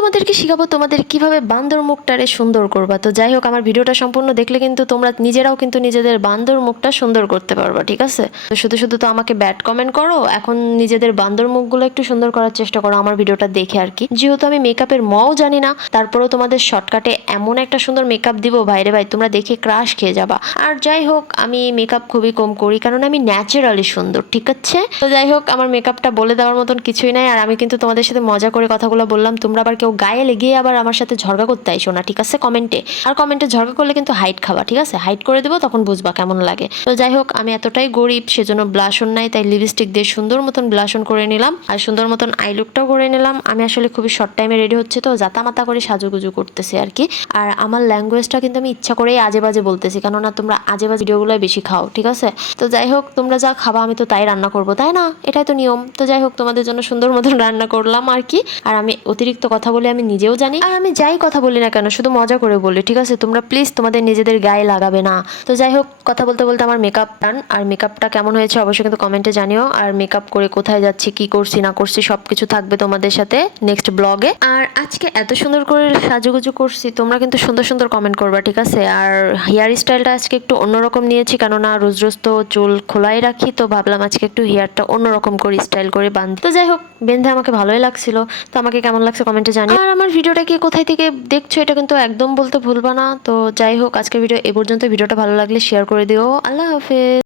তোমাদেরকে শিখাবো তোমাদের কিভাবে বান্দর মুখটারে সুন্দর করবা। তো যাই হোক, আমার ভিডিওটা সম্পূর্ণ দেখলে কিন্তু তোমরা নিজেরাও কিন্তু নিজেদের বান্দর মুখটা সুন্দর করতে পারবা, ঠিক আছে? তো শুধু শুধু তো আমাকে ব্যাড কমেন্ট করো, এখন নিজেদের বান্দর মুখগুলো একটু সুন্দর করার চেষ্টা করো আমার ভিডিওটা দেখে আর কি। যেহেতু আমি মেকআপের মও জানি না, তারপরেও তোমাদের শর্টকাটে এমন একটা সুন্দর মেকআপ দিব ভাইরে ভাই, তোমরা দেখে ক্রাশ খেয়ে যাবা। আর যাই হোক, আমি মেকআপ খুবই কম করি কারণ আমি ন্যাচারালি সুন্দর, ঠিক আছে? তো যাই হোক, আমার মেকআপটা বলে দেওয়ার মতন কিছুই নাই। আর আমি কিন্তু তোমাদের সাথে মজা করে কথাগুলো বললাম, তোমরা আবার কেউ গায়ে লেগে আবার আমার সাথে ঝগড়া করতে আইসো না, ঠিক আছে? কমেন্টে আর কমেন্টে ঝগড়া করলে কিন্তু হাইট খাওয়া, ঠিক আছে? হাইট করে দেবো, তখন বুঝবা কেমন লাগে। তো যাই হোক, আমি এতটাই গরিব সেজন্য ব্লাশন নাই, তাই লিপস্টিক দিয়ে সুন্দর মতন ব্লাশন করে নিলাম আর সুন্দর মতন আই লুকটাও করে নিলাম। আমি আসলে খুবই শর্ট টাইমে রেডি হচ্ছে, তো জাতামাতা করে সাজুগুজু করতেছি আর কি। আর আমার ল্যাঙ্গুয়েজটা কিন্তু আমি ইচ্ছা করেই আজে বাজে বলতেছি, কেননা তোমরা আজে বাজে ভিডিওগুলোই বেশি খাও, ঠিক আছে? তো যাই হোক, তোমরা যা খাবা আমি তো তাই রান্না করবো, তাই না? এটাই তো নিয়ম। তো যাই হোক, তোমাদের জন্য সুন্দর মতন রান্না করলাম আর কি। আর আমি অতিরিক্ত কথা বলে আমি নিজেও জানি, আর আমি যাই কথা বলি না কেন শুধু মজা করে বলি, ঠিক আছে? তোমরা প্লিজ তোমাদের নিজেদের গায়ে লাগাবে না। তো যাই হোক, কথা বলতে বলতে আমার মেকআপ ডান। আর মেকআপটা কেমন হয়েছে অবশ্যই কিন্তু কমেন্টে জানিও। আর মেকআপ করে কোথায় যাচ্ছি, কি করছি না করছি সবকিছু থাকবে তোমাদের সাথে নেক্সট ব্লগে। আর আজকে এত সুন্দর করে সাজুগুজু করছি, তোমরা কিন্তু সুন্দর সুন্দর কমেন্ট করবা, ঠিক আছে? আর হেয়ার স্টাইলটা আজকে একটু অন্যরকম নিয়েছি, কেননা রোজ রোজ তো চুল খোলাই রাখি, তো ভাবলাম আজকে একটু হেয়ারটা অন্যরকম করে স্টাইল করে বাঁধি। তো যাই হোক, বেঁধে আমাকে ভালোই লাগছিল। তো আমাকে কেমন লাগছে কমেন্টে জানি। আর আমার ভিডিওটা কি কোথায় থেকে দেখছো এটা কিন্তু একদম বলতে ভুলবা না। তো যাই হোক, আজকের ভিডিও এ পর্যন্ত। ভিডিওটা ভালো লাগলে শেয়ার করে দিও। আল্লাহ হাফেজ।